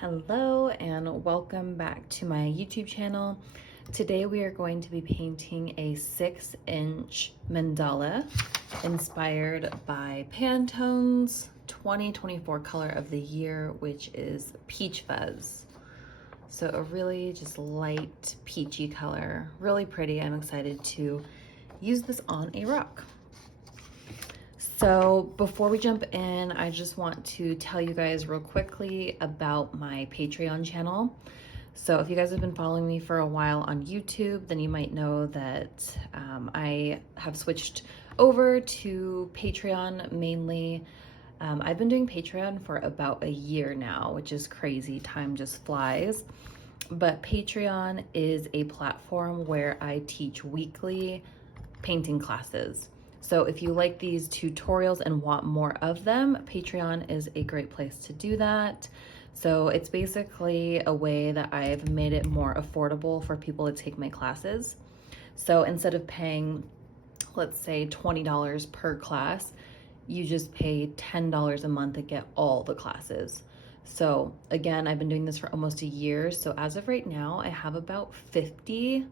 Hello and welcome back to my YouTube channel. Today we are going to be painting a 6-inch mandala inspired by Pantone's 2024 color of the year, which is Peach Fuzz. So a really just light peachy color, really pretty. I'm excited to use this on a rock. So before we jump in, I just want to tell you guys real quickly about my Patreon channel. So if you guys have been following me for a while on YouTube, then you might know that I have switched over to Patreon mainly. I've been doing Patreon for about a year now, which is crazy. Time just flies. But Patreon is a platform where I teach weekly painting classes. So if you like these tutorials and want more of them, Patreon is a great place to do that. So it's basically a way that I've made it more affordable for people to take my classes. So instead of paying, let's say $20 per class, you just pay $10 a month to get all the classes. So again, I've been doing this for almost a year. So as of right now, I have about 50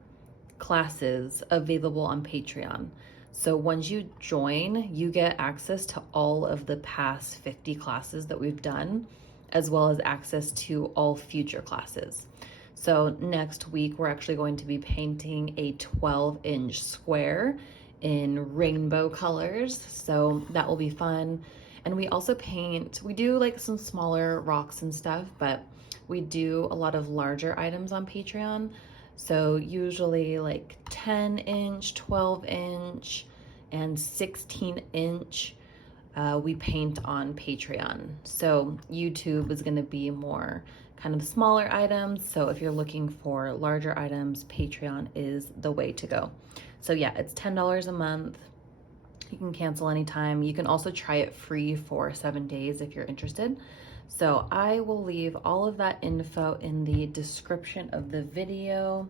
classes available on Patreon. So once you join, you get access to all of the past 50 classes that we've done, as well as access to all future classes. So next week, we're actually going to be painting a 12-inch square in rainbow colors. So that will be fun. And we also we do like some smaller rocks and stuff, but we do a lot of larger items on Patreon. So usually like 10-inch, 12-inch, and 16-inch we paint on Patreon. So YouTube is gonna be more kind of smaller items. So if you're looking for larger items, Patreon is the way to go. So yeah, it's $10 a month. You can cancel anytime. You can also try it free for 7 days if you're interested. So I will leave all of that info in the description of the video.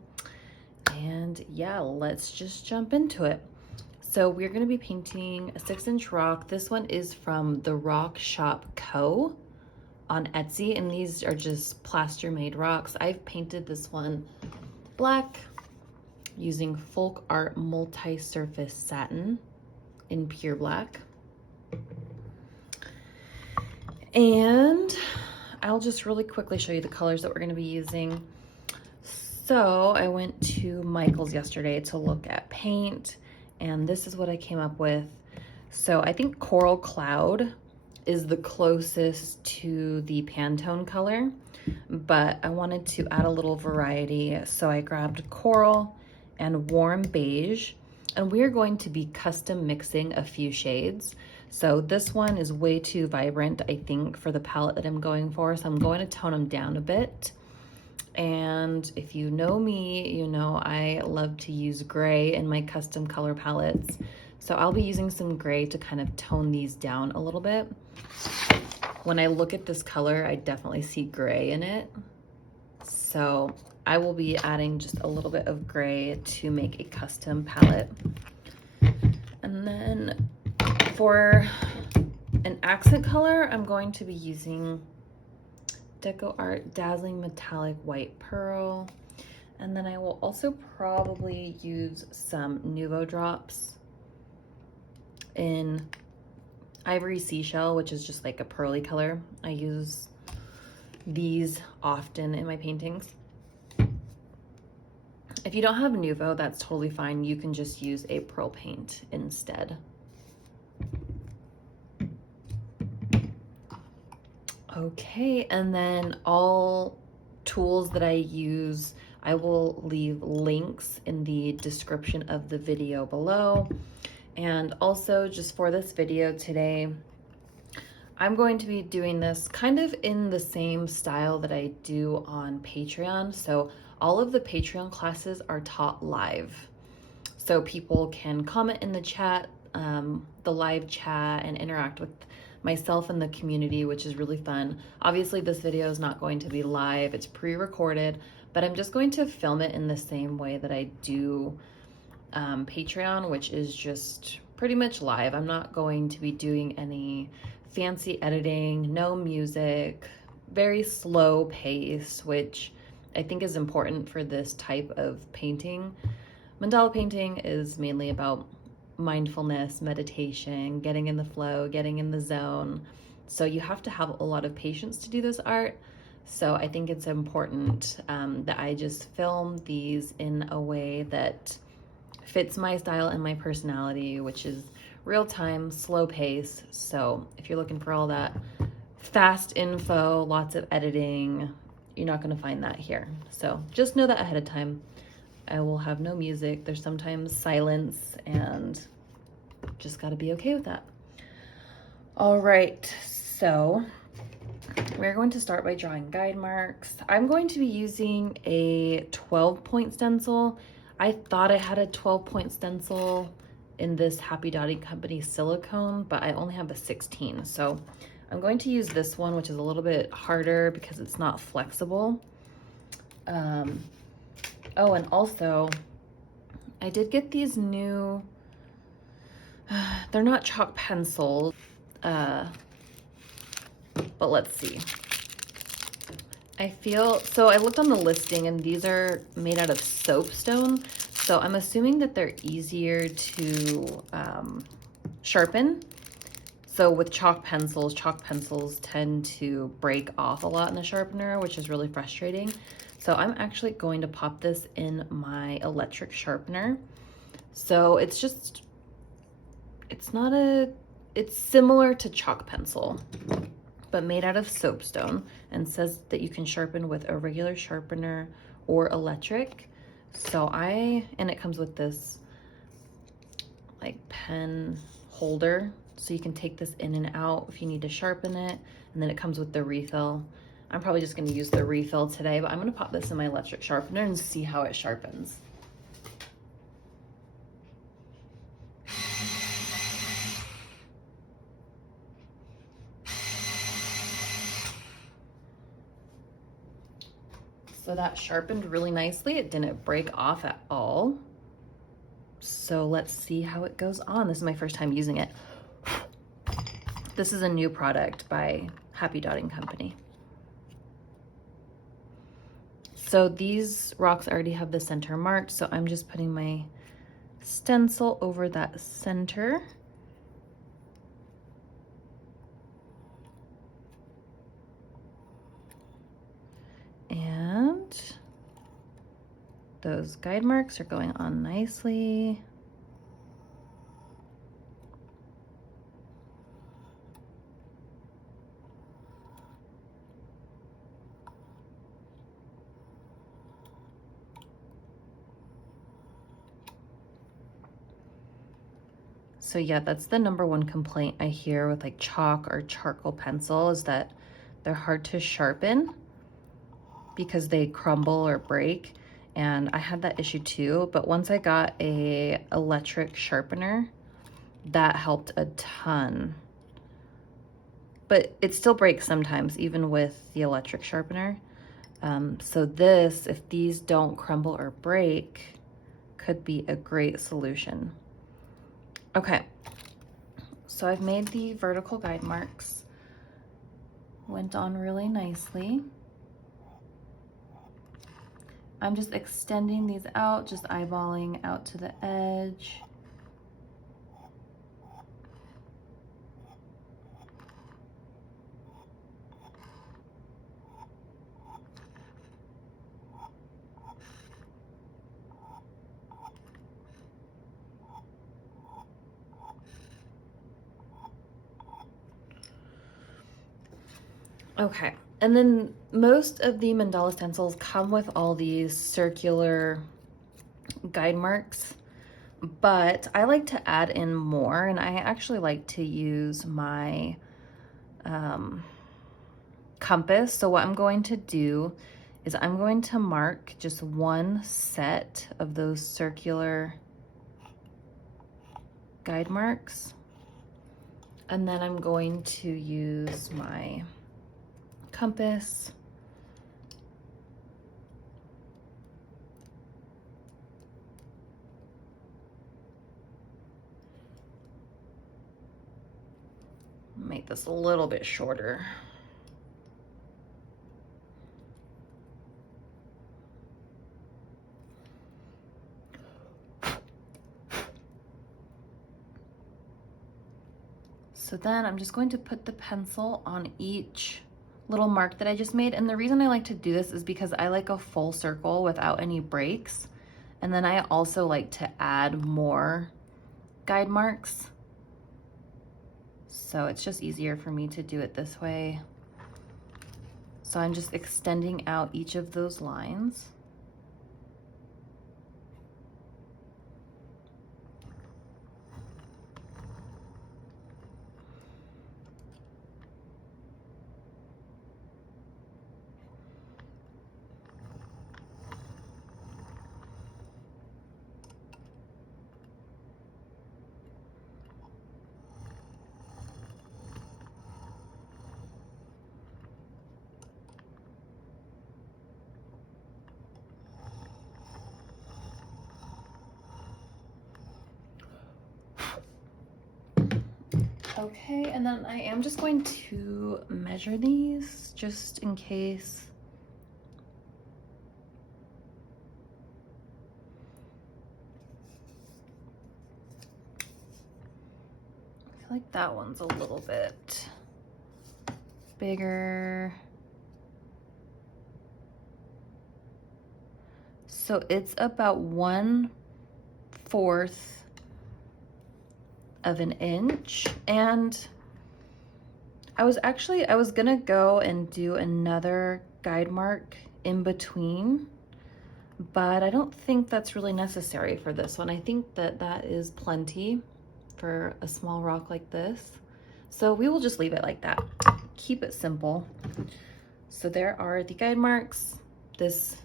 And yeah, let's just jump into it. So we're gonna be painting a 6-inch rock. This one is from the Rock Shop Co. on Etsy, and these are just plaster made rocks. I've painted this one black using Folk Art multi-surface satin in pure black. And I'll just really quickly show you the colors that we're going to be using. So I went to Michael's yesterday to look at paint, and this is what I came up with. So I think Coral Cloud is the closest to the Pantone color, but I wanted to add a little variety. So I grabbed Coral and Warm Beige, and we're going to be custom mixing a few shades. So this one is way too vibrant, I think, for the palette that I'm going for. So I'm going to tone them down a bit. And if you know me, you know I love to use gray in my custom color palettes. So I'll be using some gray to kind of tone these down a little bit. When I look at this color, I definitely see gray in it. So I will be adding just a little bit of gray to make a custom palette. And then for an accent color, I'm going to be using DecoArt Dazzling Metallic White Pearl. And then I will also probably use some Nuvo drops in Ivory Seashell, which is just like a pearly color. I use these often in my paintings. If you don't have Nuvo, that's totally fine. You can just use a pearl paint instead. Okay, and then all tools that I use, I will leave links in the description of the video below. And also just for this video today, I'm going to be doing this kind of in the same style that I do on Patreon. So all of the Patreon classes are taught live. So people can comment in the chat, the live chat, and interact with myself and the community, which is really fun. Obviously this video is not going to be live, it's pre-recorded, but I'm just going to film it in the same way that I do Patreon, which is just pretty much live. I'm not going to be doing any fancy editing, no music, very slow pace, which I think is important for this type of painting. Mandala painting is mainly about mindfulness, meditation, getting in the flow, getting in the zone. So you have to have a lot of patience to do this art. So I think it's important that I just film these in a way that fits my style and my personality, which is real time, slow pace. So if you're looking for all that fast info, lots of editing, you're not going to find that here. So just know that ahead of time. I will have no music. There's sometimes silence, and just got to be okay with that. All right, so we're going to start by drawing guide marks. I'm going to be using a 12-point stencil. I thought I had a 12-point stencil in this Happy Dotting Company silicone, but I only have a 16. So I'm going to use this one, which is a little bit harder because it's not flexible. Oh, and also I did get these new, they're not chalk pencils, but let's see. So I looked on the listing and these are made out of soapstone. So I'm assuming that they're easier to sharpen. So with chalk pencils tend to break off a lot in the sharpener, which is really frustrating. So I'm actually going to pop this in my electric sharpener. So it's similar to chalk pencil, but made out of soapstone, and says that you can sharpen with a regular sharpener or electric. And it comes with this like pen holder, so you can take this in and out if you need to sharpen it, and then it comes with the refill. I'm probably just gonna use the refill today, but I'm gonna pop this in my electric sharpener and see how it sharpens. So that sharpened really nicely. It didn't break off at all. So let's see how it goes on. This is my first time using it. This is a new product by Happy Dotting Company. So these rocks already have the center marked, so I'm just putting my stencil over that center. And those guide marks are going on nicely. So yeah, that's the number one complaint I hear with like chalk or charcoal pencil, is that they're hard to sharpen because they crumble or break. And I had that issue too, but once I got a electric sharpener, that helped a ton. But it still breaks sometimes, even with the electric sharpener. So this, if these don't crumble or break, could be a great solution. Okay, so I've made the vertical guide marks. Went on really nicely. I'm just extending these out, just eyeballing out to the edge. Okay, and then most of the mandala stencils come with all these circular guide marks, but I like to add in more, and I actually like to use my compass. So what I'm going to do is I'm going to mark just one set of those circular guide marks, and then I'm going to use my compass make this a little bit shorter. So then I'm just going to put the pencil on each little mark that I just made. And the reason I like to do this is because I like a full circle without any breaks. And then I also like to add more guide marks. So it's just easier for me to do it this way. So I'm just extending out each of those lines. Okay, and then I am just going to measure these just in case. I feel like that one's a little bit bigger. So it's about 1/4 of an inch. And I was gonna go and do another guide mark in between, but I don't think that's really necessary for this one. I think that that is plenty for a small rock like this. So we will just leave it like that. Keep it simple. So there are the guide marks. This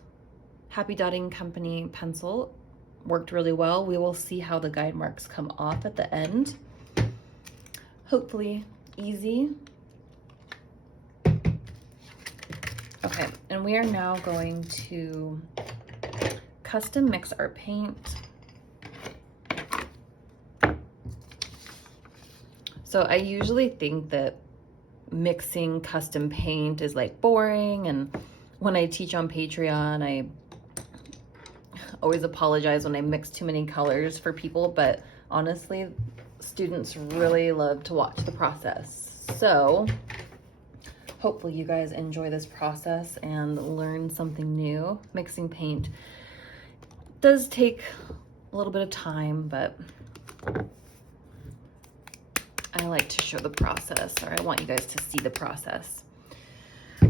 Happy Dotting Company pencil worked really well. We will see how the guide marks come off at the end. Hopefully easy. Okay, and we are now going to custom mix our paint. So I usually think that mixing custom paint is like boring, and when I teach on Patreon, I always apologize when I mix too many colors for people, but honestly, students really love to watch the process. So hopefully you guys enjoy this process and learn something new. Mixing paint does take a little bit of time, but I like to show the process, or I want you guys to see the process.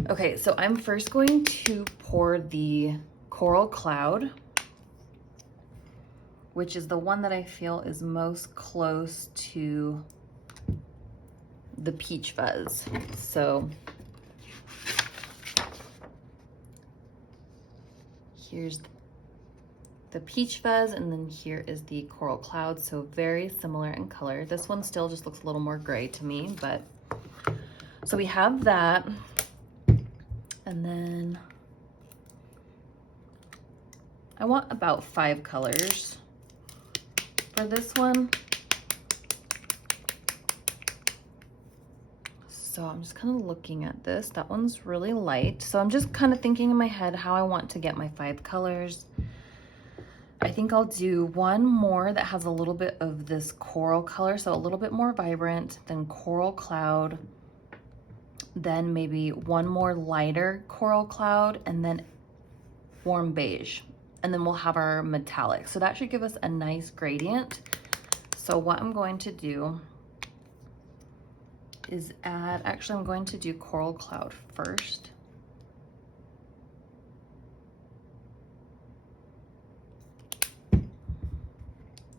Okay, so I'm first going to pour the Coral Cloud, which is the one that I feel is most close to the Peach Fuzz. So here's the Peach Fuzz, and then here is the Coral Cloud. So very similar in color. This one still just looks a little more gray to me, but so we have that. And then I want about 5 colors for this one. So I'm just kind of looking at this. That one's really light. So I'm just kind of thinking in my head how I want to get my 5 colors. I think I'll do one more that has a little bit of this coral color, so a little bit more vibrant, then Coral Cloud, then maybe one more lighter Coral Cloud, and then warm beige. And then we'll have our metallic. So that should give us a nice gradient. So what I'm going to do is add, actually I'm going to do Coral Cloud first.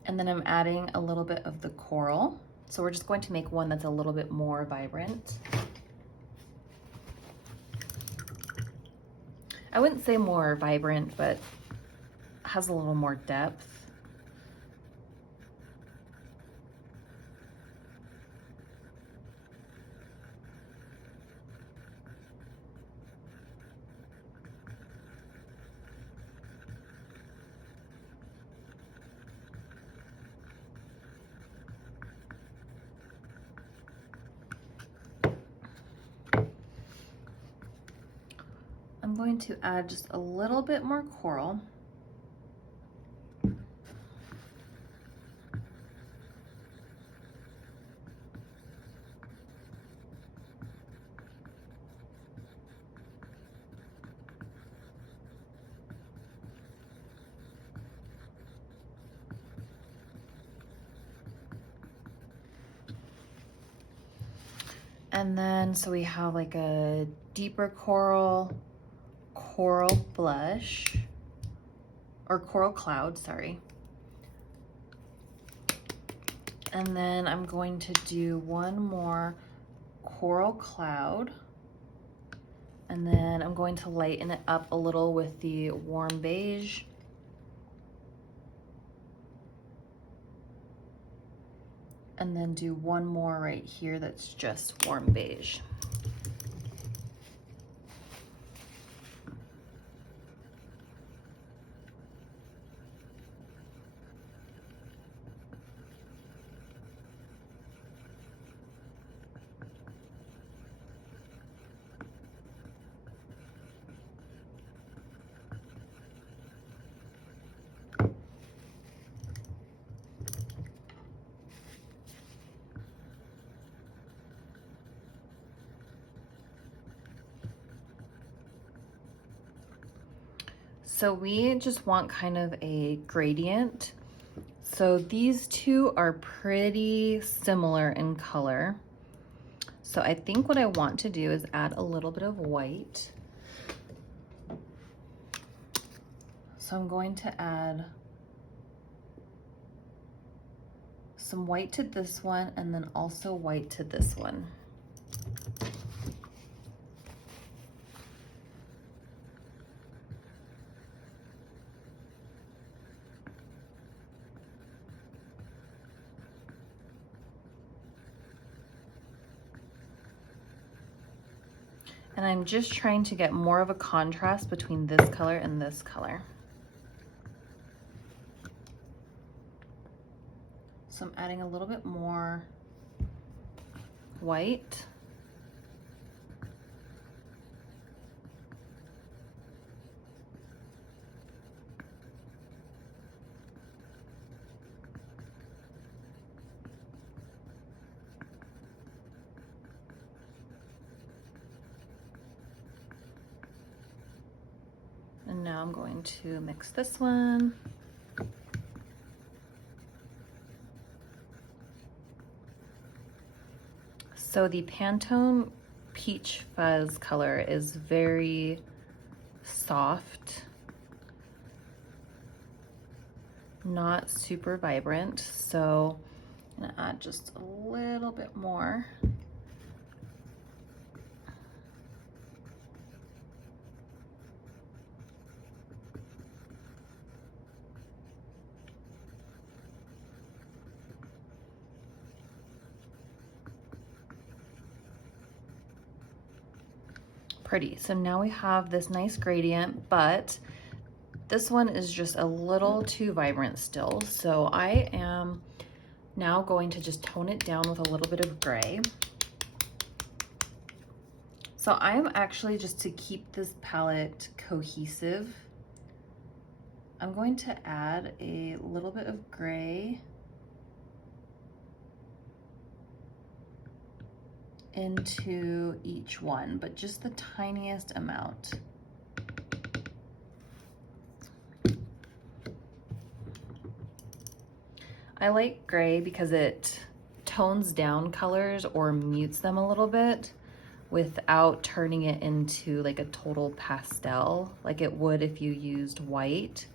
And then I'm adding a little bit of the coral. So we're just going to make one that's a little bit more vibrant. I wouldn't say more vibrant, but has a little more depth. I'm going to add just a little bit more coral. And then, so we have like a deeper coral blush, or coral cloud, sorry. And then I'm going to do one more coral cloud. And then I'm going to lighten it up a little with the warm beige. And then do one more right here that's just warm beige. So we just want kind of a gradient. So these two are pretty similar in color. So I think what I want to do is add a little bit of white. So I'm going to add some white to this one and then also white to this one. And I'm just trying to get more of a contrast between this color and this color. So I'm adding a little bit more white. And now I'm going to mix this one. So the Pantone Peach Fuzz color is very soft, not super vibrant. So I'm gonna add just a little bit more. Pretty. So now we have this nice gradient, but this one is just a little too vibrant still. So I am now going to just tone it down with a little bit of gray. So I'm actually, just to keep this palette cohesive, I'm going to add a little bit of gray into each one, but just the tiniest amount. I like gray because it tones down colors or mutes them a little bit without turning it into like a total pastel like it would if you used white.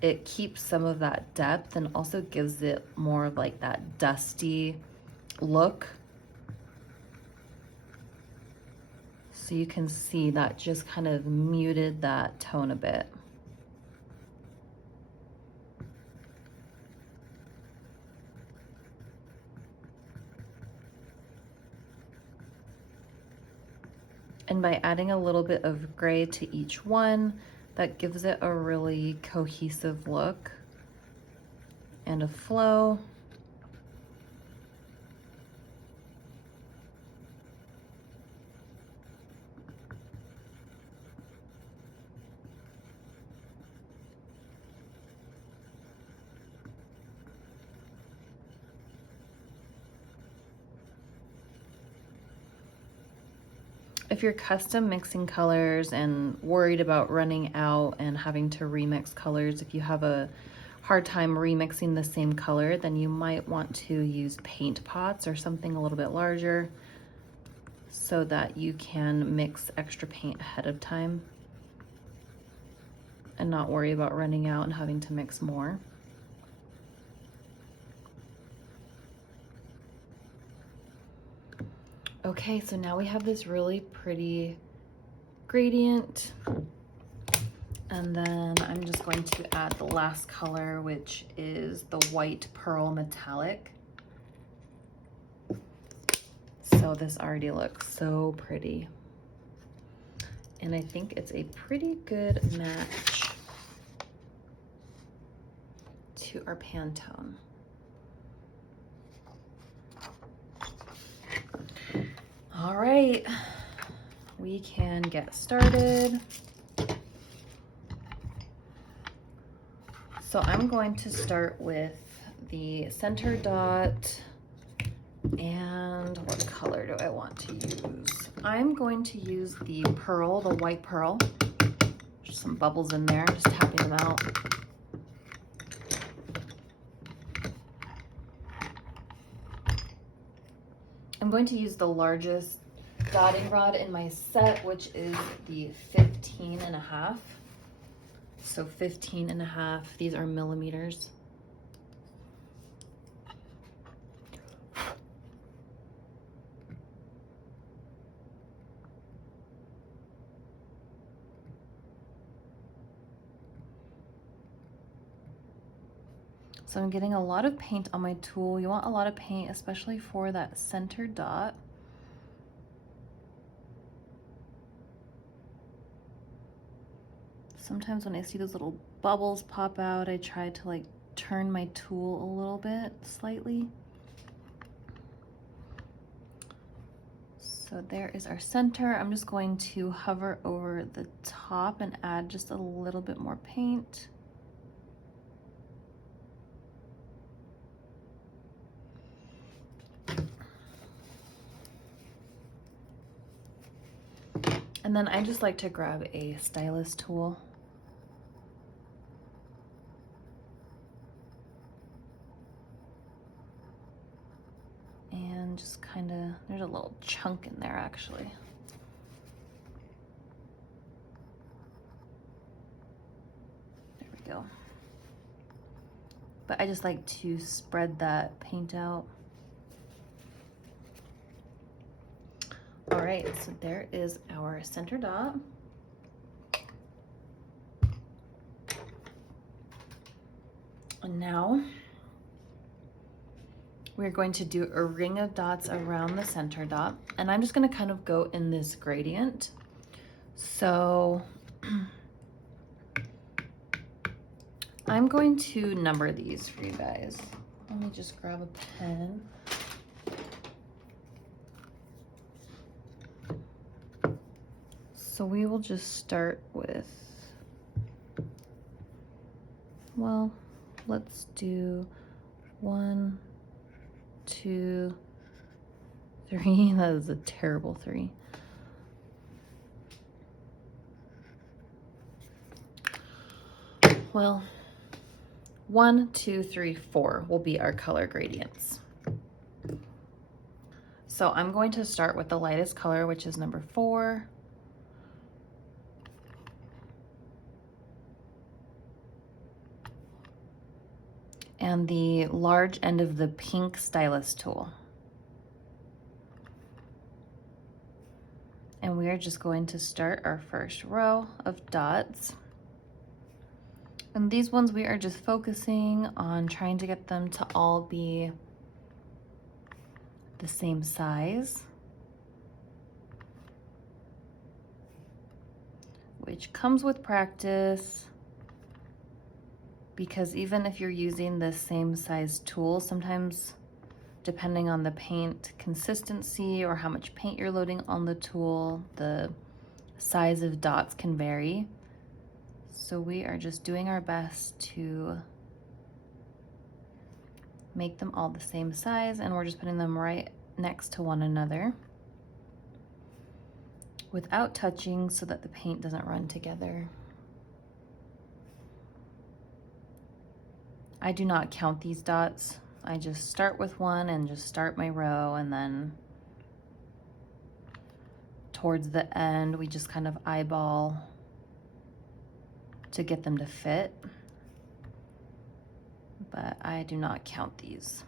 It keeps some of that depth and also gives it more of like that dusty look. So you can see that just kind of muted that tone a bit. And by adding a little bit of gray to each one, that gives it a really cohesive look and a flow. If you're custom mixing colors and worried about running out and having to remix colors, if you have a hard time remixing the same color, then you might want to use paint pots or something a little bit larger. so that you can mix extra paint ahead of time and not worry about running out and having to mix more. Okay, so now we have this really pretty gradient. And then I'm just going to add the last color, which is the white pearl metallic. So this already looks so pretty. And I think it's a pretty good match to our Pantone. All right, we can get started. So I'm going to start with the center dot, and what color do I want to use? I'm going to use the pearl, the white pearl. There's some bubbles in there, just tapping them out. I'm going to use the largest dotting rod in my set, which is the 15.5. So 15.5, these are millimeters. So I'm getting a lot of paint on my tool. You want a lot of paint, especially for that center dot. Sometimes when I see those little bubbles pop out, I try to like turn my tool a little bit, slightly. So there is our center. I'm just going to hover over the top and add just a little bit more paint. And then I just like to grab a stylus tool. And just kind of, there's a little chunk in there actually. There we go. But I just like to spread that paint out. All right, so there is our center dot. And now we're going to do a ring of dots around the center dot. And I'm just gonna kind of go in this gradient. So I'm going to number these for you guys. Let me just grab a pen. So we will just start with, well, let's do 1, 2, 3. That is a terrible 3. Well, 1, 2, 3, 4 will be our color gradients. So I'm going to start with the lightest color, which is number 4. And the large end of the pink stylus tool. And we are just going to start our first row of dots. And these ones we are just focusing on trying to get them to all be the same size, which comes with practice. Because even if you're using the same size tool, sometimes depending on the paint consistency or how much paint you're loading on the tool, the size of dots can vary. So we are just doing our best to make them all the same size, and we're just putting them right next to one another without touching so that the paint doesn't run together. I do not count these dots. I just start with one and just start my row, and then towards the end, we just kind of eyeball to get them to fit, but I do not count these.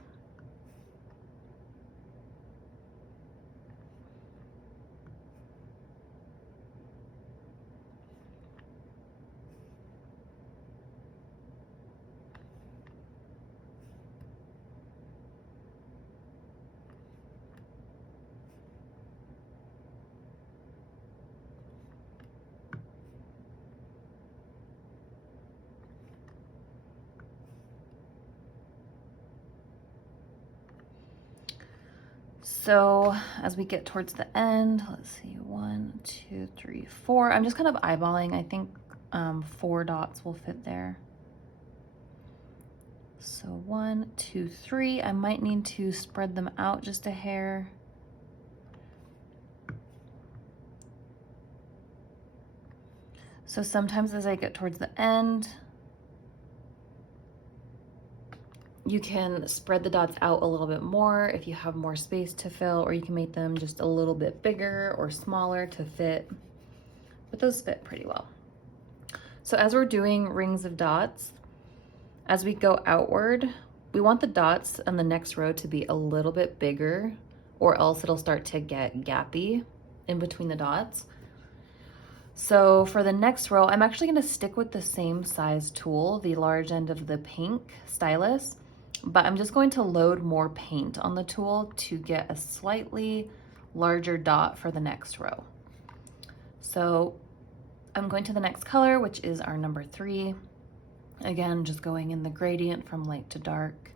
So as we get towards the end, let's see, 1, 2, 3, 4. I'm just kind of eyeballing. I think 4 dots will fit there. So 1, 2, 3. I might need to spread them out just a hair. So sometimes as I get towards the end, you can spread the dots out a little bit more if you have more space to fill, or you can make them just a little bit bigger or smaller to fit, but those fit pretty well. So as we're doing rings of dots, as we go outward, we want the dots on the next row to be a little bit bigger, or else it'll start to get gappy in between the dots. So for the next row, I'm actually gonna stick with the same size tool, the large end of the pink stylus, but I'm just going to load more paint on the tool to get a slightly larger dot for the next row. So I'm going to the next color, which is our number 3. Again, just going in the gradient from light to dark.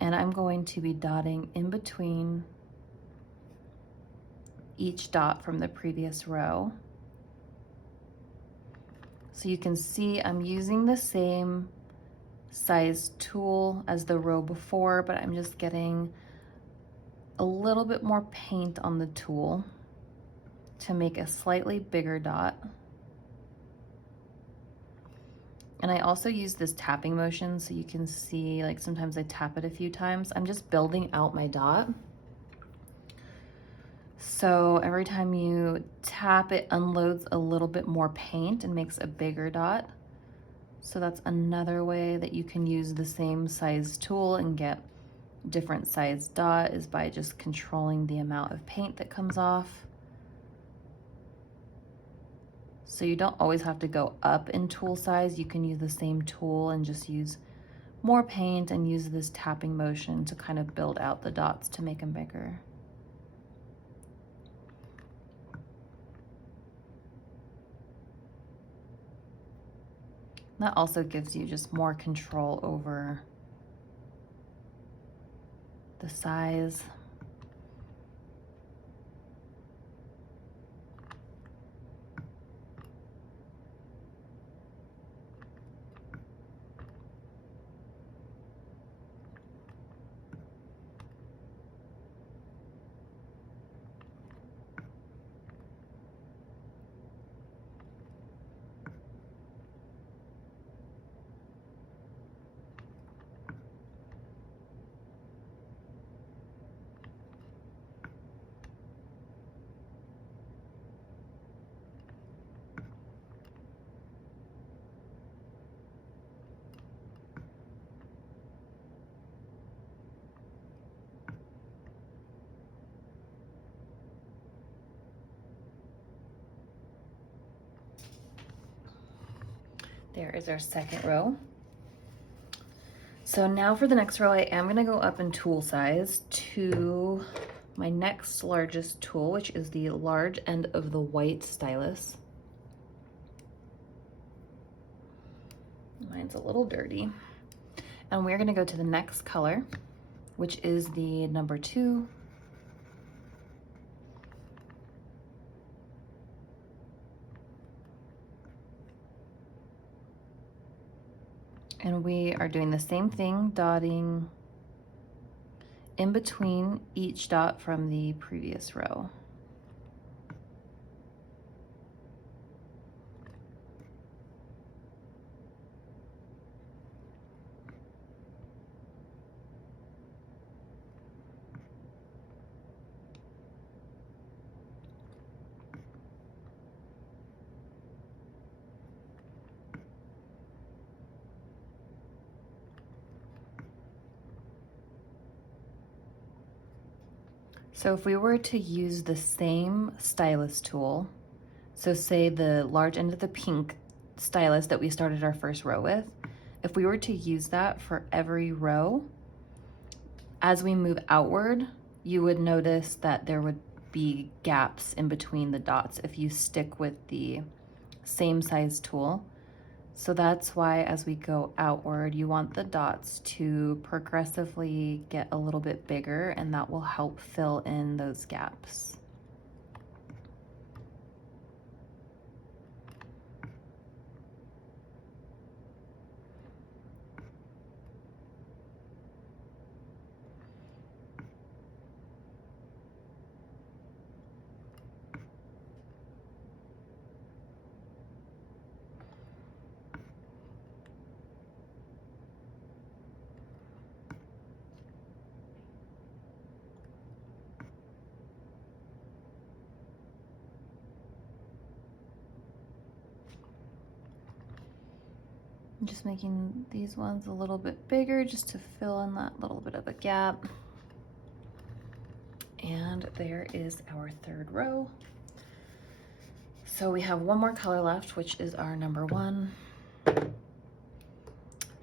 And I'm going to be dotting in between each dot from the previous row. So you can see I'm using the same size tool as the row before, but I'm just getting a little bit more paint on the tool to make a slightly bigger dot. And I also use this tapping motion so you can see, like sometimes I tap it a few times. I'm just building out my dot. So every time you tap, it unloads a little bit more paint and makes a bigger dot. So that's another way that you can use the same size tool and get different size dot, is by just controlling the amount of paint that comes off. So you don't always have to go up in tool size. You can use the same tool and just use more paint and use this tapping motion to kind of build out the dots to make them bigger. That also gives you just more control over the size. There is our second row. So now for the next row, I am gonna go up in tool size to my next largest tool, which is the large end of the white stylus. Mine's a little dirty. And we're gonna go to the next color, which is the number 2. And we are doing the same thing, dotting in between each dot from the previous row. So if we were to use the same stylus tool, so say the large end of the pink stylus that we started our first row with, if we were to use that for every row, as we move outward, you would notice that there would be gaps in between the dots if you stick with the same size tool. So that's why as we go outward, you want the dots to progressively get a little bit bigger, and that will help fill in those gaps. I'm just making these ones a little bit bigger just to fill in that little bit of a gap. And there is our third row. So we have one more color left, which is our number 1.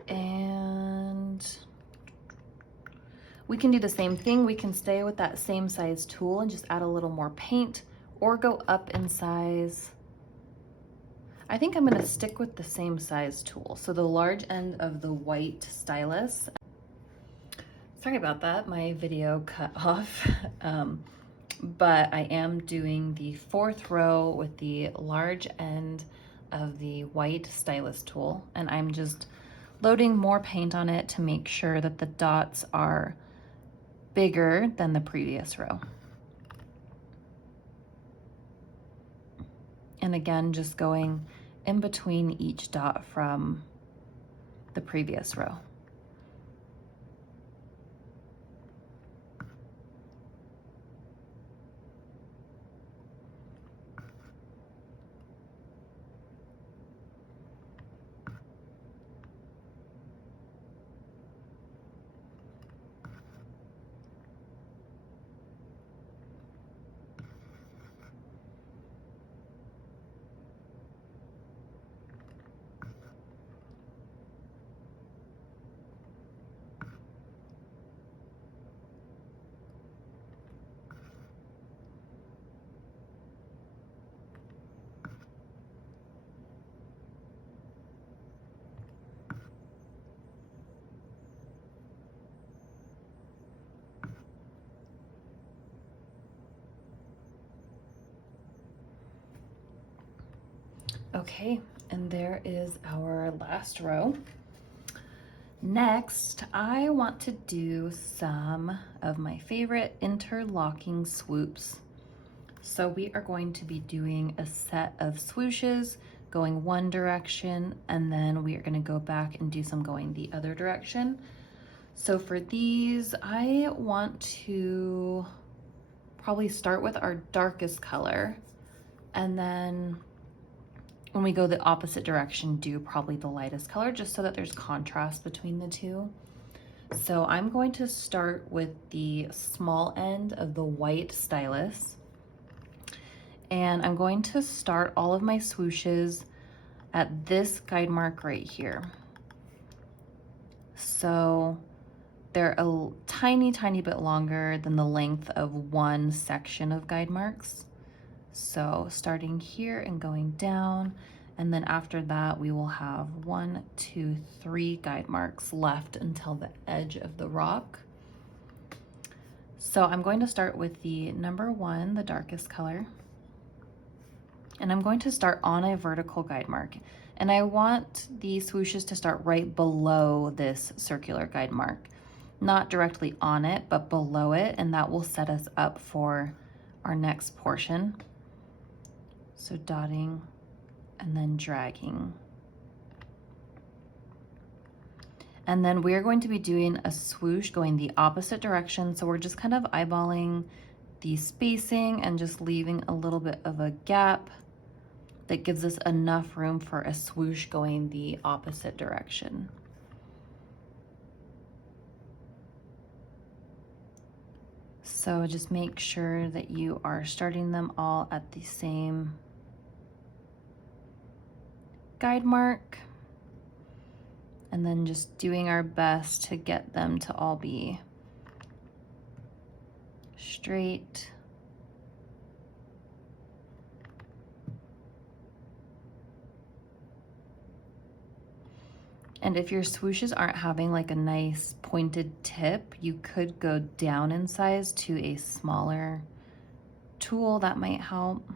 And we can do the same thing. We can stay with that same size tool and just add a little more paint, or go up in size. I think I'm gonna stick with the same size tool. So the large end of the white stylus. Sorry about that, my video cut off. But I am doing the 4th row with the large end of the white stylus tool, and I'm just loading more paint on it to make sure that the dots are bigger than the previous row. And again, just going in between each dot from the previous row. Okay, and there is our last row. Next, I want to do some of my favorite interlocking swoops. So we are going to be doing a set of swooshes going one direction, and then we are going to go back and do some going the other direction. So for these, I want to probably start with our darkest color, and then when we go the opposite direction, do probably the lightest color, just so that there's contrast between the two. So I'm going to start with the small end of the white stylus, and I'm going to start all of my swooshes at this guide mark right here. So they're a tiny, tiny bit longer than the length of one section of guide marks. So starting here and going down, and then after that we will have 1, 2, 3 guide marks left until the edge of the rock. So I'm going to start with the number 1, the darkest color, and I'm going to start on a vertical guide mark. And I want the swooshes to start right below this circular guide mark, not directly on it, but below it, and that will set us up for our next portion. So dotting and then dragging. And then we're going to be doing a swoosh going the opposite direction. So we're just kind of eyeballing the spacing and just leaving a little bit of a gap that gives us enough room for a swoosh going the opposite direction. So just make sure that you are starting them all at the same guide mark, and then just doing our best to get them to all be straight. And if your swooshes aren't having like a nice pointed tip, you could go down in size to a smaller tool. That might help.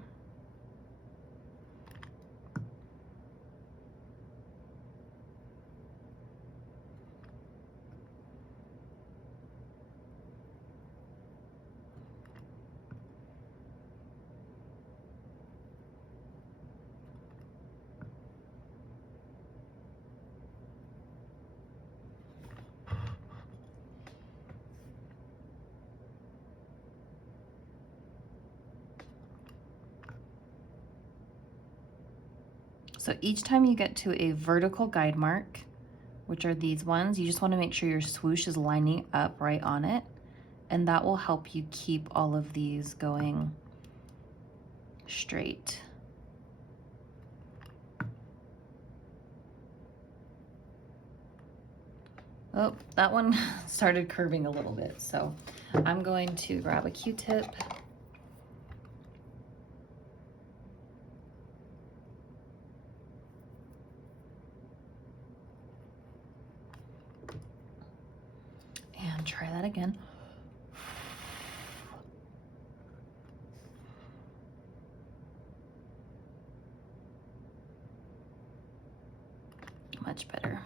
So each time you get to a vertical guide mark, which are these ones, you just want to make sure your swoosh is lining up right on it, and that will help you keep all of these going straight. Oh, that one started curving a little bit, so I'm going to grab a Q-tip. And try that again. Much better.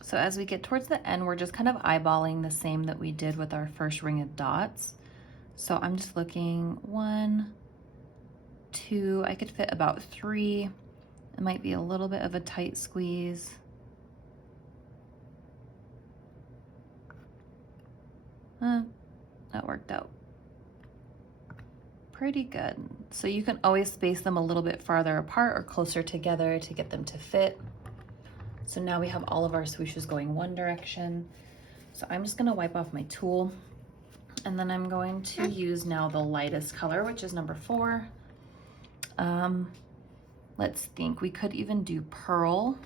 So as we get towards the end, we're just kind of eyeballing the same that we did with our first ring of dots. So I'm just looking 1, 2, I could fit about 3. It might be a little bit of a tight squeeze. That worked out pretty good. So you can always space them a little bit farther apart or closer together to get them to fit. So now we have all of our swooshes going one direction. So I'm just gonna wipe off my tool, and then I'm going to use now the lightest color, which is number 4. Let's think, we could even do pearl.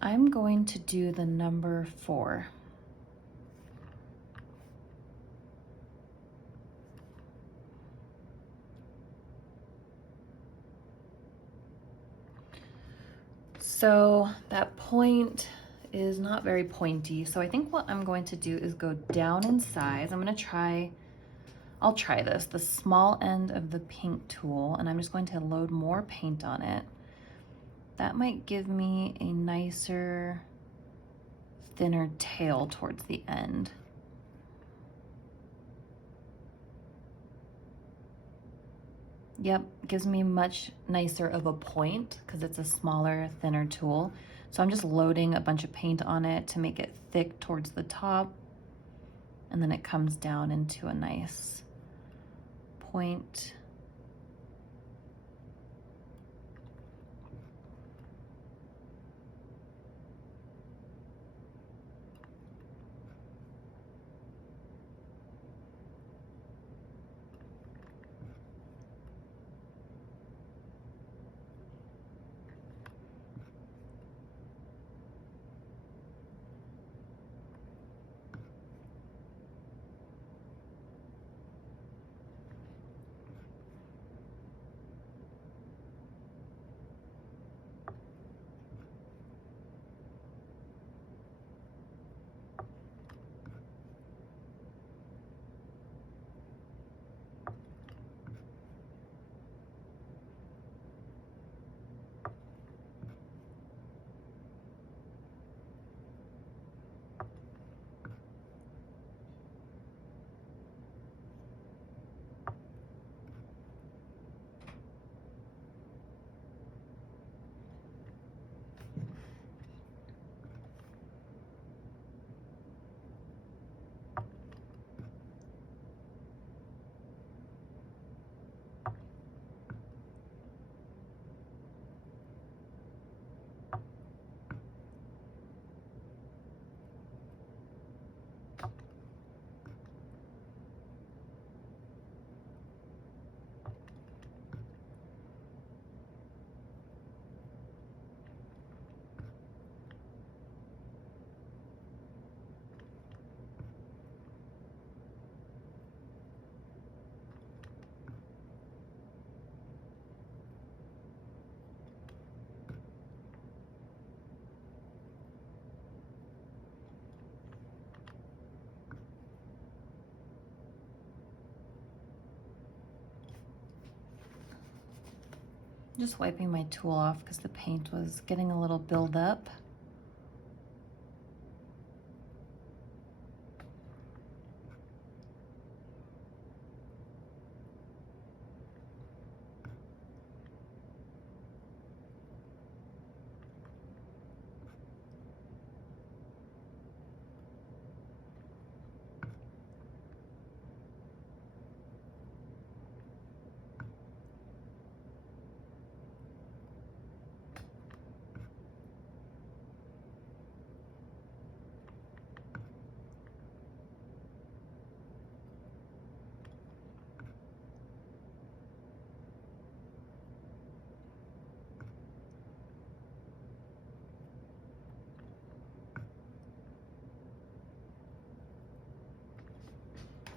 I'm going to do the number 4. So that point is not very pointy. So I think what I'm going to do is go down in size. I'll try this, the small end of the pink tool, and I'm just going to load more paint on it. That might give me a nicer, thinner tail towards the end. Yep, gives me much nicer of a point because it's a smaller, thinner tool. So I'm just loading a bunch of paint on it to make it thick towards the top. And then it comes down into a nice point. Just wiping my tool off because the paint was getting a little buildup.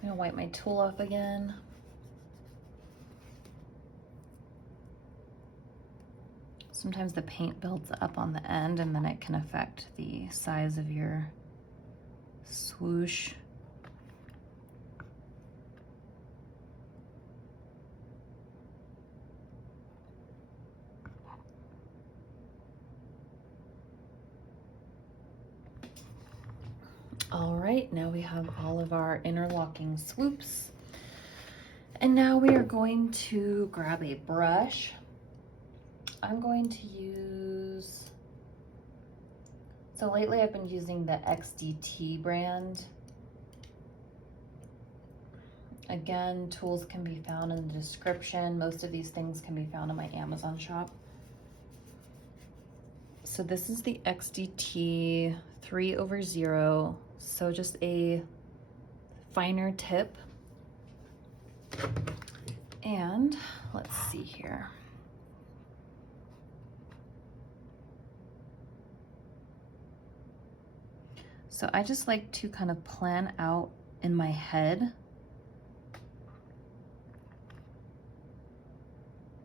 I'm gonna wipe my tool off again. Sometimes the paint builds up on the end and then it can affect the size of your swoosh. All right, now we have all of our interlocking swoops. And now we are going to grab a brush. I'm going to use, so lately I've been using the XDT brand. Again, tools can be found in the description. Most of these things can be found in my Amazon shop. So this is the XDT 3/0. So just a finer tip. And let's see here. So I just like to kind of plan out in my head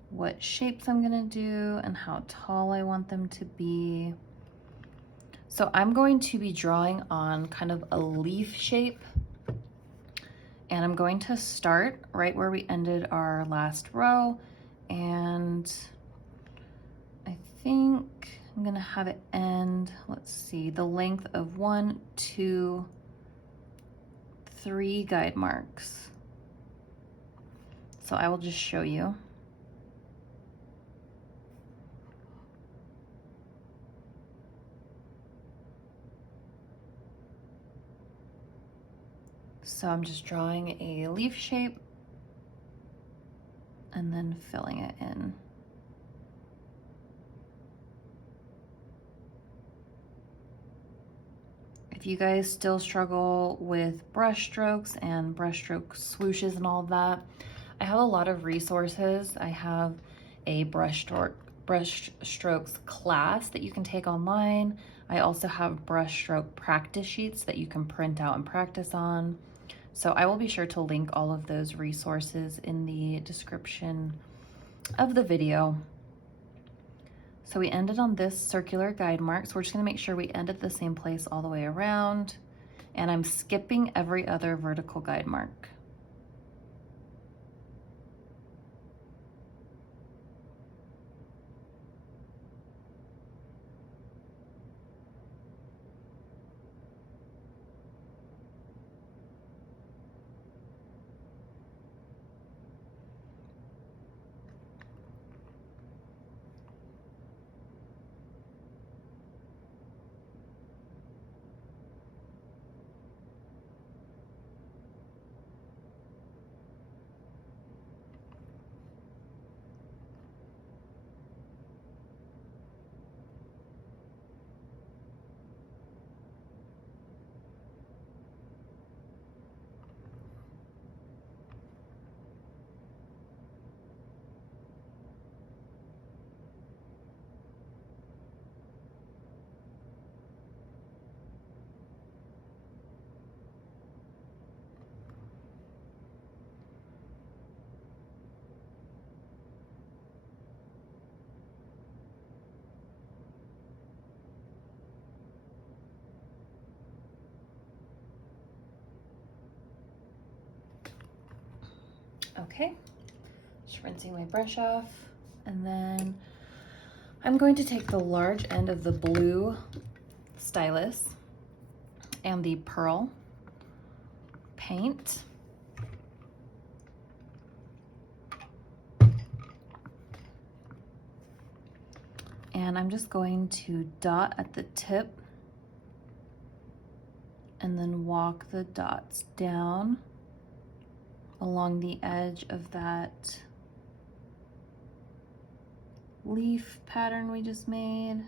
what shapes I'm gonna do and how tall I want them to be. So I'm going to be drawing on kind of a leaf shape, and I'm going to start right where we ended our last row, and I think I'm gonna have it end, let's see, the length of 1, 2, 3 guide marks. So I will just show you. So I'm just drawing a leaf shape and then filling it in. If you guys still struggle with brush strokes and brush stroke swooshes and all of that, I have a lot of resources. I have a brush strokes class that you can take online. I also have brush stroke practice sheets that you can print out and practice on. So I will be sure to link all of those resources in the description of the video. So we ended on this circular guide mark. So we're just gonna make sure we end at the same place all the way around. And I'm skipping every other vertical guide mark. Okay, just rinsing my brush off, and then I'm going to take the large end of the blue stylus and the pearl paint, and I'm just going to dot at the tip and then walk the dots down along the edge of that leaf pattern we just made.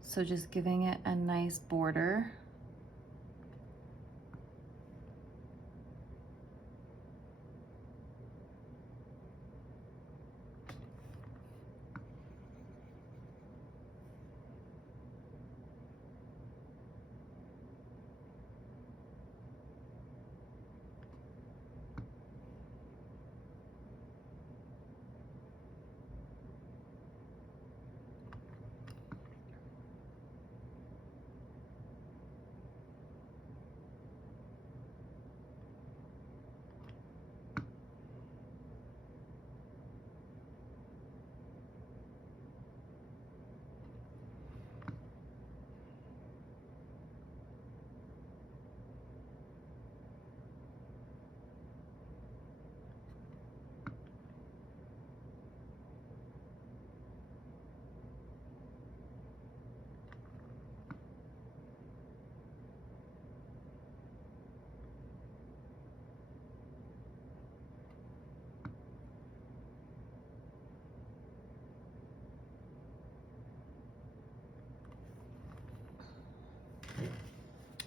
So just giving it a nice border.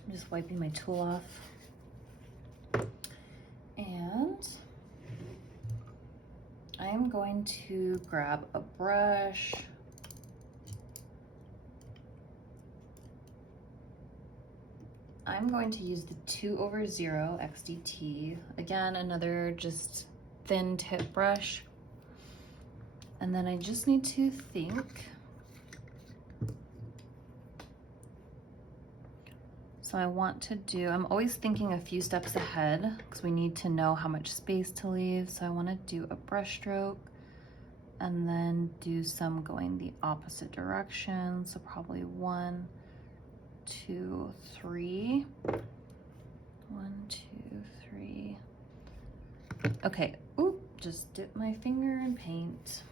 I'm just wiping my tool off. And I am going to grab a brush. I'm going to use the 2/0 XDT. Again, another just thin tip brush. And then I just need to think. So I want to do, I'm always thinking a few steps ahead because we need to know how much space to leave. So I want to do a brush stroke and then do some going the opposite direction. So probably 1, 2, 3. 1, 2, 3. Okay, oop, just dip my finger in paint.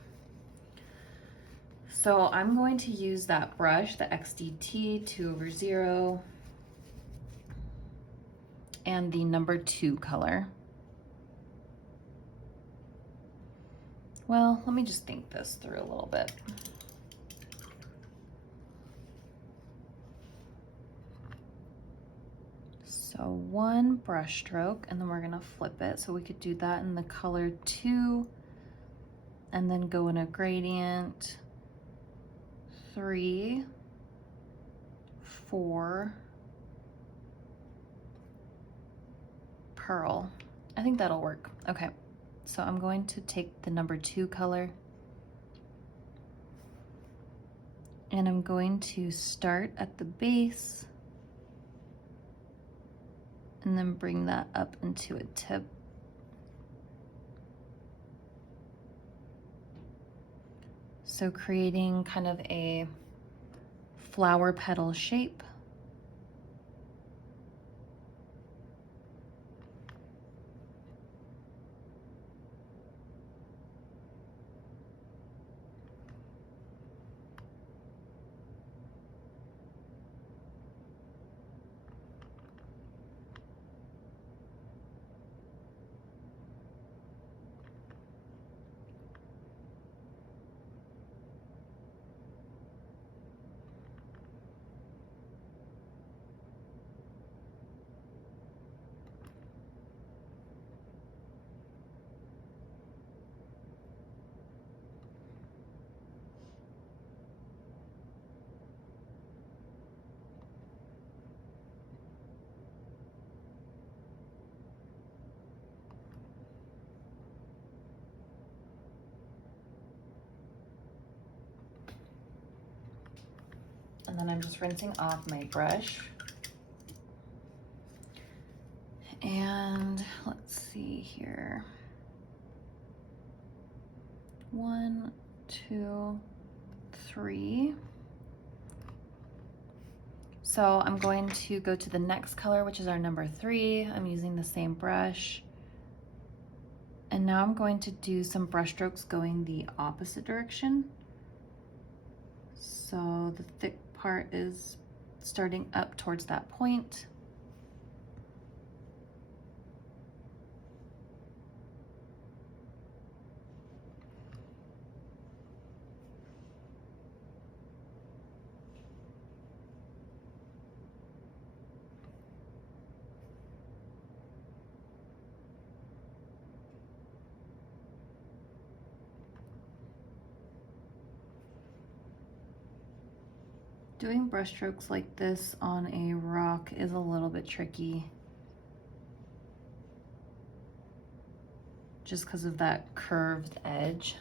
So I'm going to use that brush, the XDT 2/0, and the number 2 color. Well, let me just think this through a little bit. So 1 brush stroke, and then we're gonna flip it. So we could do that in the color 2, and then go in a gradient, 3, 4, pearl. I think that'll work. Okay, so I'm going to take the number 2 color, and I'm going to start at the base and then bring that up into a tip. So creating kind of a flower petal shape. And then I'm just rinsing off my brush. And let's see here. 1, 2, 3. So I'm going to go to the next color, which is our number 3. I'm using the same brush. And now I'm going to do some brush strokes going the opposite direction. So the thick part is starting up towards that point. Doing brush strokes like this on a rock is a little bit tricky, just because of that curved edge.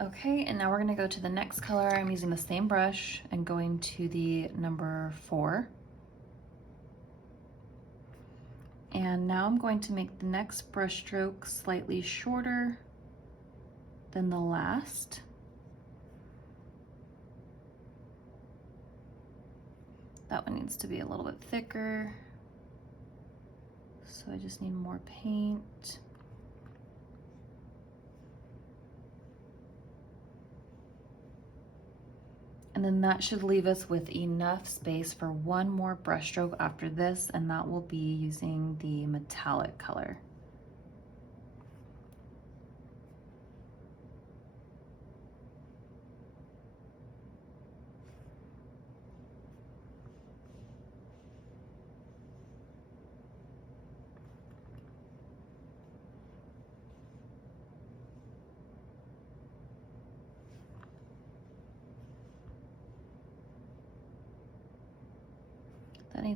Okay, and now we're gonna go to the next color. I'm using the same brush and going to the number 4. And now I'm going to make the next brush stroke slightly shorter than the last. That one needs to be a little bit thicker. So I just need more paint. And then that should leave us with enough space for one more brush stroke after this, and that will be using the metallic color.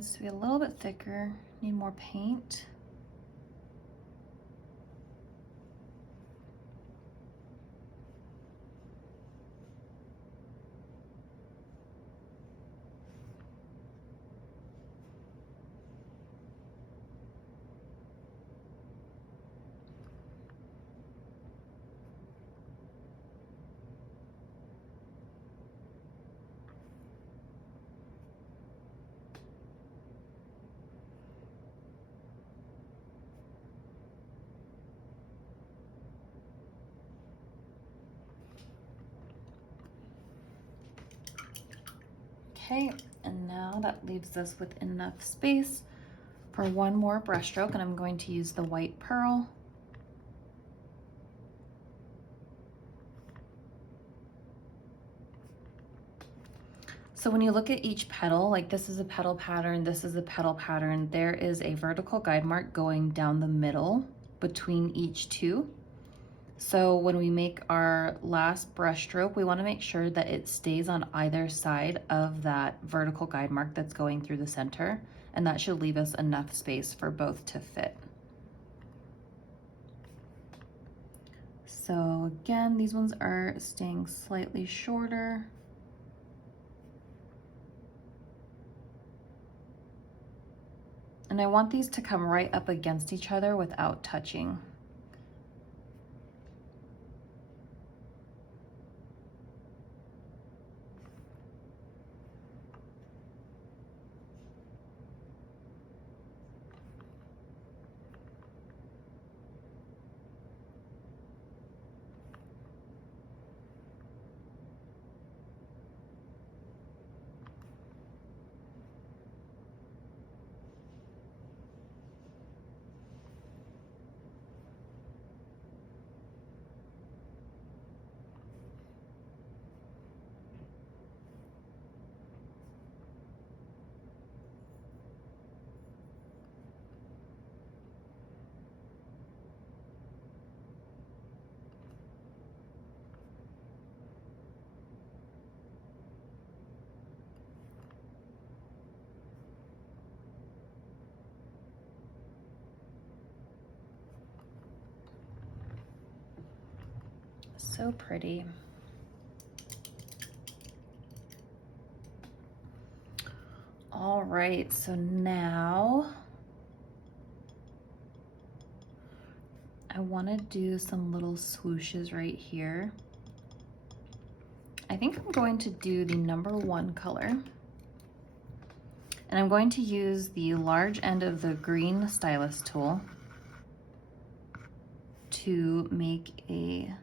needs to be a little bit thicker. Need more paint. Okay, and now that leaves us with enough space for one more brush stroke, and I'm going to use the white pearl. So when you look at each petal, like this is a petal pattern, this is a petal pattern, there is a vertical guide mark going down the middle between each two. So when we make our last brush stroke, we want to make sure that it stays on either side of that vertical guide mark that's going through the center, and that should leave us enough space for both to fit. So again, these ones are staying slightly shorter. And I want these to come right up against each other without touching. So pretty. All right, so now I want to do some little swooshes right here. I think I'm going to do the #1 color. And I'm going to use the large end of the green stylus tool to make a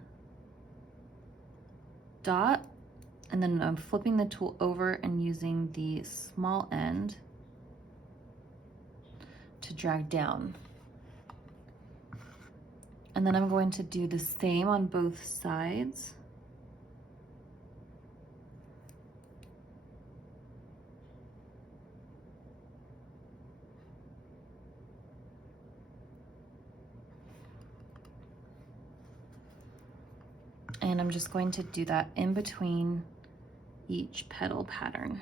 dot, and then I'm flipping the tool over and using the small end to drag down. And then I'm going to do the same on both sides. And I'm just going to do that in between each petal pattern.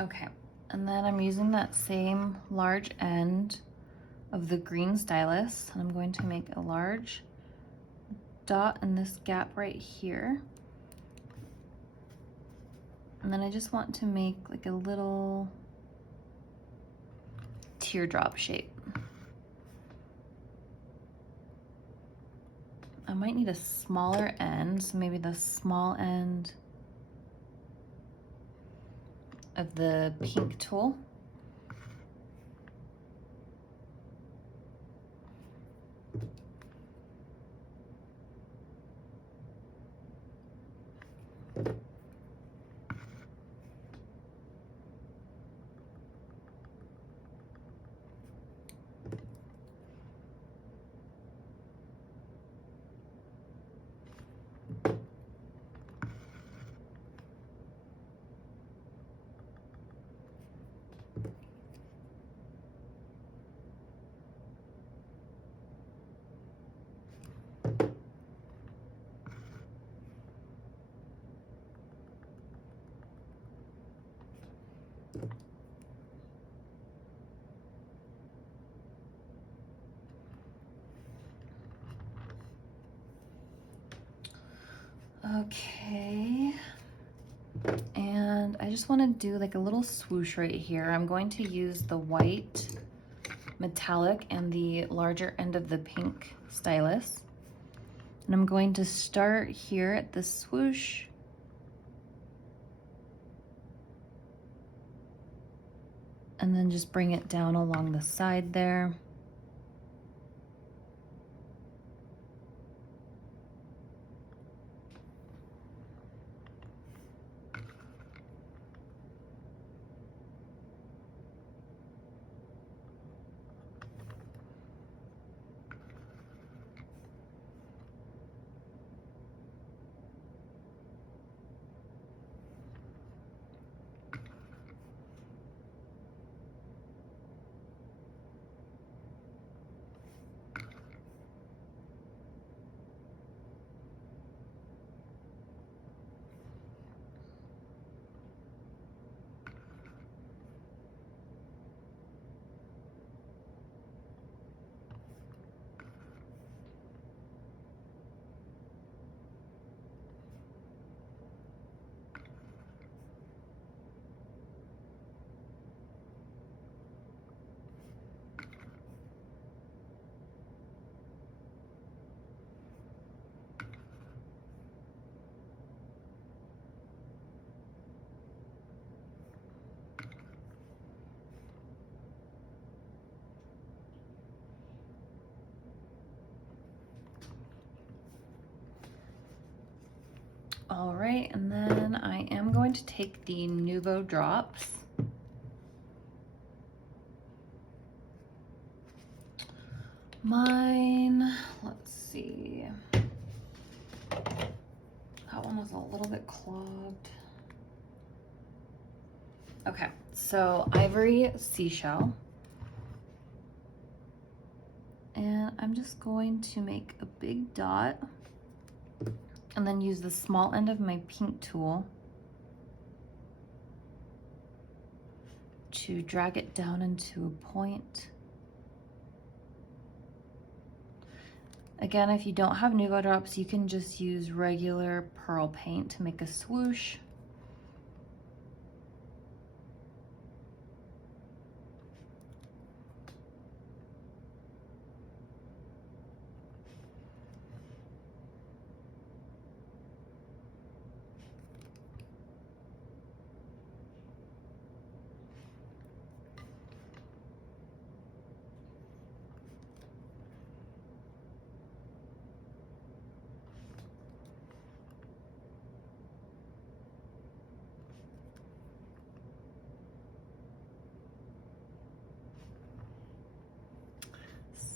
Okay, and then I'm using that same large end of the green stylus, and I'm going to make a large dot in this gap right here. And then I just want to make like a little teardrop shape. I might need a smaller end, so maybe the small end of the pink tool. Okay, and I just want to do like a little swoosh right here. I'm going to use the white metallic and the larger end of the pink stylus. And I'm going to start here at the swoosh. And then just bring it down along the side there. All right, and then I am going to take the Nuvo drops. Mine, let's see. That one was a little bit clogged. Okay, so ivory seashell. And I'm just going to make a big dot and then use the small end of my pink tool to drag it down into a point. Again, if you don't have Nuvo drops, you can just use regular pearl paint to make a swoosh.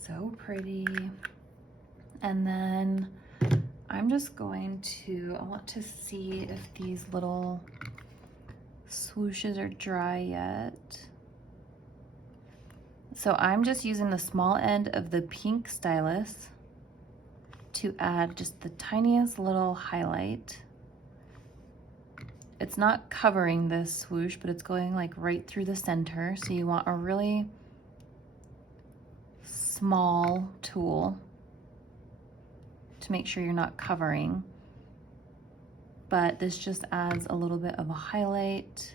So pretty. And then I'm just going to, I want to see if these little swooshes are dry yet. So I'm just using the small end of the pink stylus to add just the tiniest little highlight. it's not covering this swoosh, but it's going like right through the center. So you want a really small tool to make sure you're not covering. But this just adds a little bit of a highlight.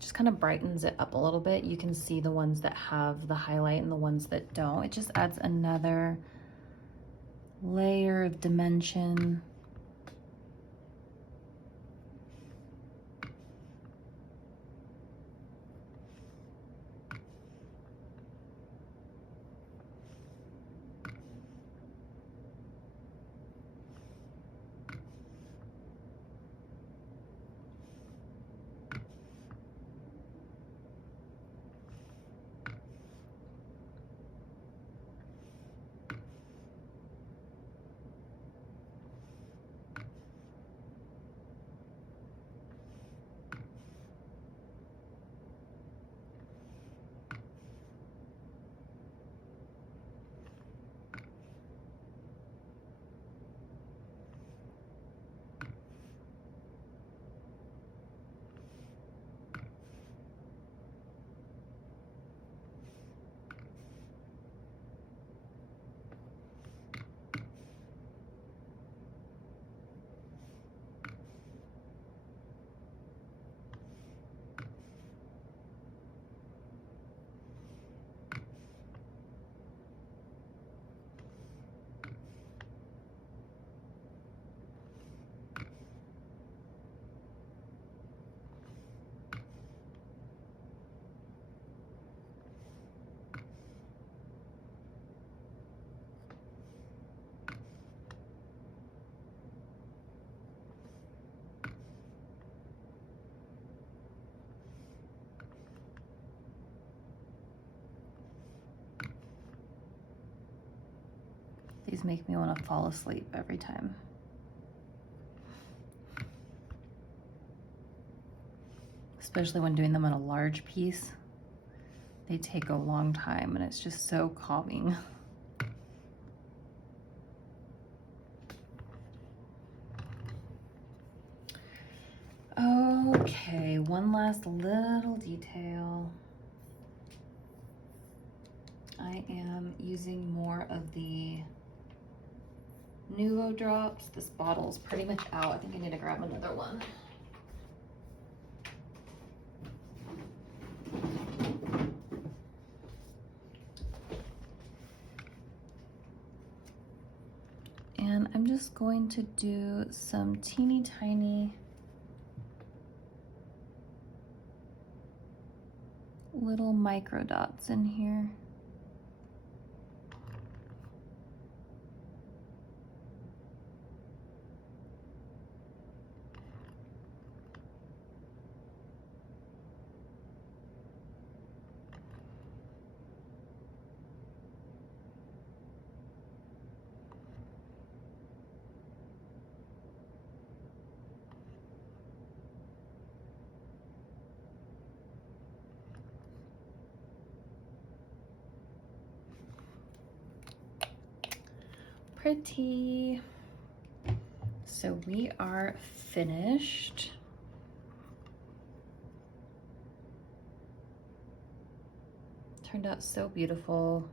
Just kind of brightens it up a little bit. You can see the ones that have the highlight and the ones that don't. It just adds another layer of dimension. These make me want to fall asleep every time. Especially when doing them on a large piece. They take a long time and it's just so calming. Okay, one last little detail. I am using more of the Nuvo drops. This bottle's pretty much out. I think I need to grab another one. And I'm just going to do some teeny tiny little micro dots in here. Pretty. So we are finished. Turned out so beautiful.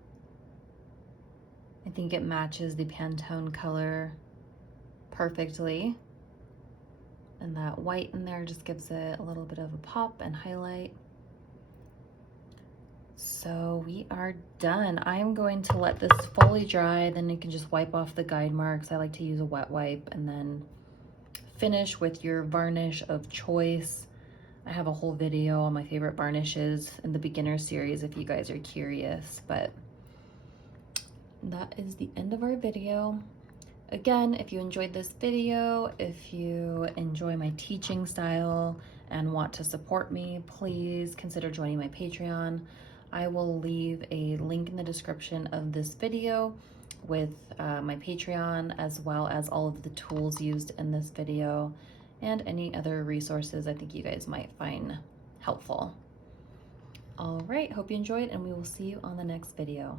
I think it matches the Pantone color perfectly. And that white in there just gives it a little bit of a pop and highlight. So we are done. I am going to let this fully dry, then you can just wipe off the guide marks. I like to use a wet wipe and then finish with your varnish of choice. I have a whole video on my favorite varnishes in the beginner series if you guys are curious, but that is the end of our video. Again, if you enjoyed this video, if you enjoy my teaching style and want to support me, please consider joining my Patreon. I will leave a link in the description of this video with my Patreon, as well as all of the tools used in this video and any other resources I think you guys might find helpful. All right, hope you enjoyed, and we will see you on the next video.